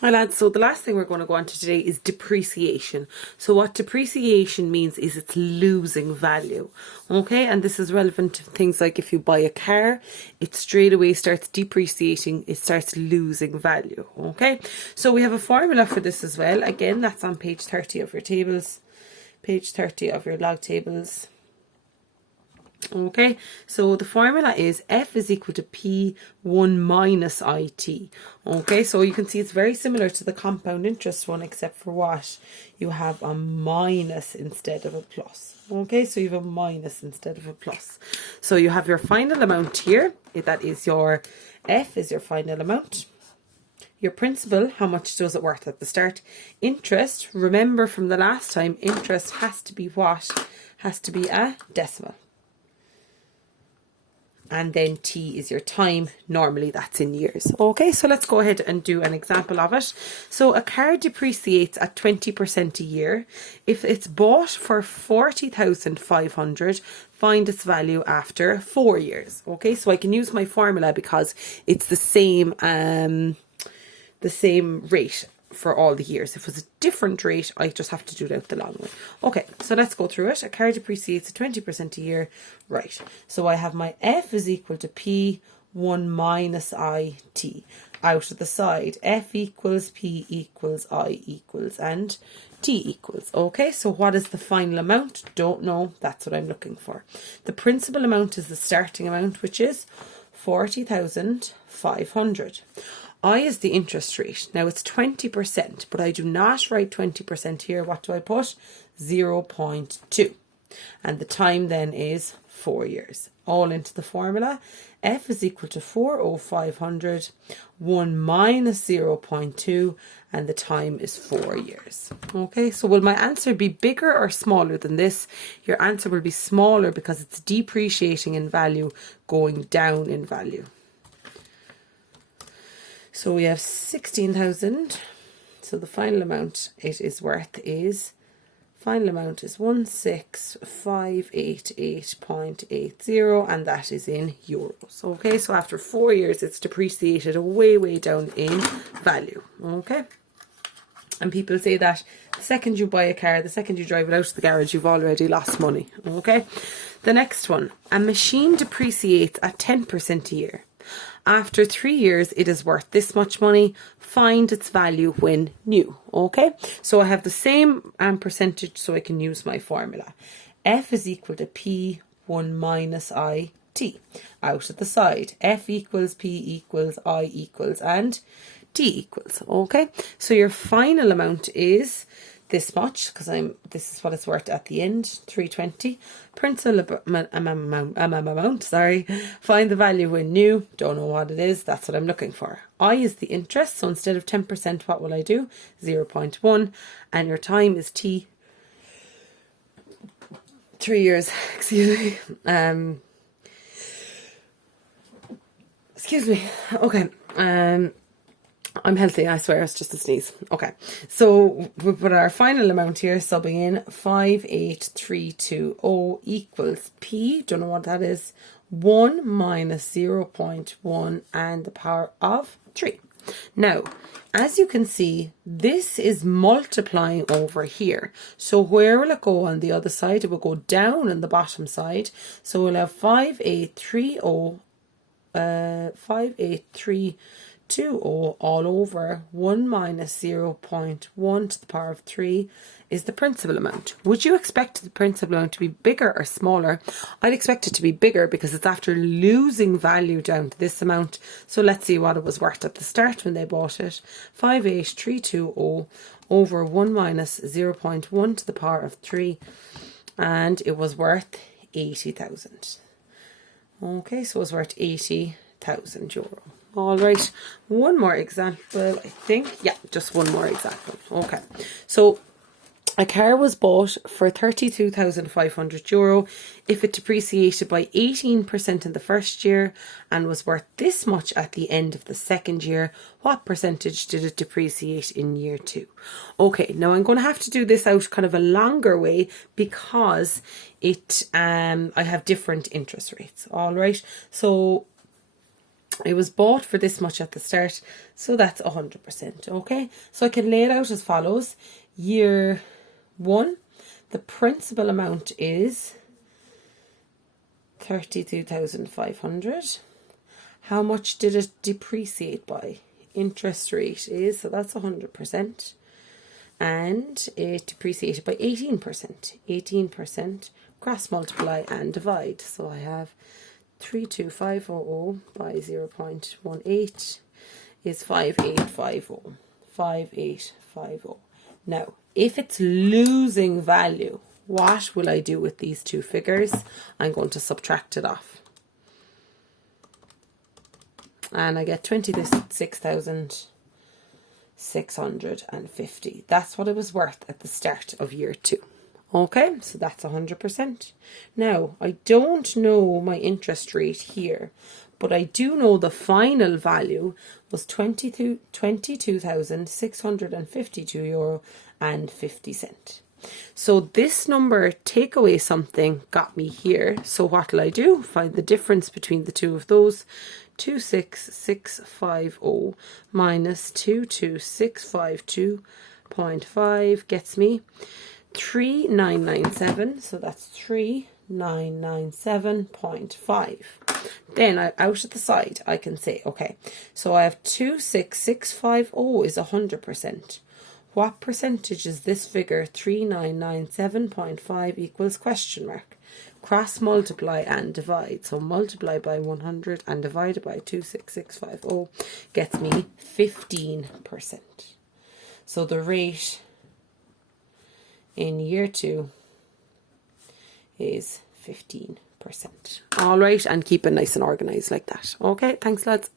Hi lads, so the last thing we're going to go on to today is depreciation. So what depreciation means is it's losing value, okay? And this is relevant to things like if you buy a car, it straight away starts depreciating, it starts losing value, okay? So we have a formula for this as well. Again, that's on page 30 of your tables, page 30 of your log tables. Okay, so the formula is F is equal to P1 minus IT. Okay, so you can see it's very similar to the compound interest one, except for what? You have a minus instead of a plus. Okay, so you have a minus instead of a plus. So you have your final amount here. That is your F is your final amount. Your principal, how much does it worth at the start? Interest, remember from the last time, interest has to be what? Has to be a decimal. And then T is your time. Normally that's in years. Okay, so let's go ahead and do an example of it. So a car depreciates at 20% a year. If it's bought for 40,500, find its value after 4 years. Okay, so I can use my formula because it's the same rate for all the years. If it was a different rate, I just have to do it out the long way. Okay, so let's go through it. A car depreciates at 20% a year. Right, so I have my F is equal to P1 minus IT. Out of the side, F equals, P equals, I equals, and T equals. Okay, so what is the final amount? Don't know. That's what I'm looking for. The principal amount is the starting amount, which is 40,500. I is the interest rate. Now it's 20%, but I do not write 20% here. What do I put? 0.2. And the time then is 4 years. All into the formula. F is equal to 40500, 1 minus 0.2, and the time is 4 years. Okay, so will my answer be bigger or smaller than this? Your answer will be smaller because it's depreciating in value, going down in value. So we have 16,000. So the final amount it is worth is, final amount is 16588.80, and that is in euros. Okay, so after 4 years, it's depreciated way down in value. Okay. And people say that the second you buy a car, the second you drive it out of the garage, you've already lost money. Okay. The next one, a machine depreciates at 10% a year. After 3 years, it is worth this much money. Find its value when new. Okay, so I have the same percentage, so I can use my formula. F is equal to P1 minus IT. Out at the side, F equals, P equals, I equals, and T equals. Okay, so your final amount is this much, because this is what it's worth at the end, 320. Principal amount, sorry. Find the value when new. Don't know what it is. That's what I'm looking for. I is the interest, so instead of 10%, what will I do? 0.1. And your time is T. 3 years. Excuse me. Excuse me. Okay. I'm healthy, I swear, it's just a sneeze. Okay, so we put our final amount here, subbing in 58320 equals P, don't know what that is, 1 minus 0.1 and the power of 3. Now, as you can see, this is multiplying over here. So where will it go on the other side? It will go down on the bottom side. So we'll have 58320 all over 1 minus 0.1 to the power of 3 is the principal amount. Would you expect the principal amount to be bigger or smaller? I'd expect it to be bigger because it's after losing value down to this amount. So let's see what it was worth at the start when they bought it. 58320 over 1 minus 0.1 to the power of 3, and it was worth 80,000. Okay, so it was worth 80,000 euro. All right, one more example, I think. Yeah, just one more example. Okay, so a car was bought for 32,500 euro. If it depreciated by 18% in the first year and was worth this much at the end of the second year, what percentage did it depreciate in year 2? Okay, now I'm going to have to do this out kind of a longer way because I have different interest rates. All right, so It was bought for this much at the start, so that's 100%, okay? So I can lay it out as follows. Year 1, the principal amount is 32,500. How much did it depreciate by? Interest rate is, so that's 100%. And it depreciated by 18%. 18%, cross multiply and divide. So I have 32500 by 0.18 is 5850. 5850. Now, if it's losing value, what will I do with these two figures? I'm going to subtract it off. And I get 26,650. That's what it was worth at the start of year 2. Okay, so that's 100%. Now, I don't know my interest rate here, but I do know the final value was 22,652 euro and 50 cent. So this number, take away something, got me here. So what will I do? Find the difference between the two of those. 26650 minus 22652.5 gets me 3997. So that's 3997.5. Then out at the side, I can say, okay, so I have 26650 is 100%. What percentage is this figure 3997.5 equals question mark? Cross multiply and divide. So multiply by 100 and divide by 26650 gets me 15%. So the rate in year 2 is 15%. All right, and keep it nice and organized like that. Okay, thanks lads.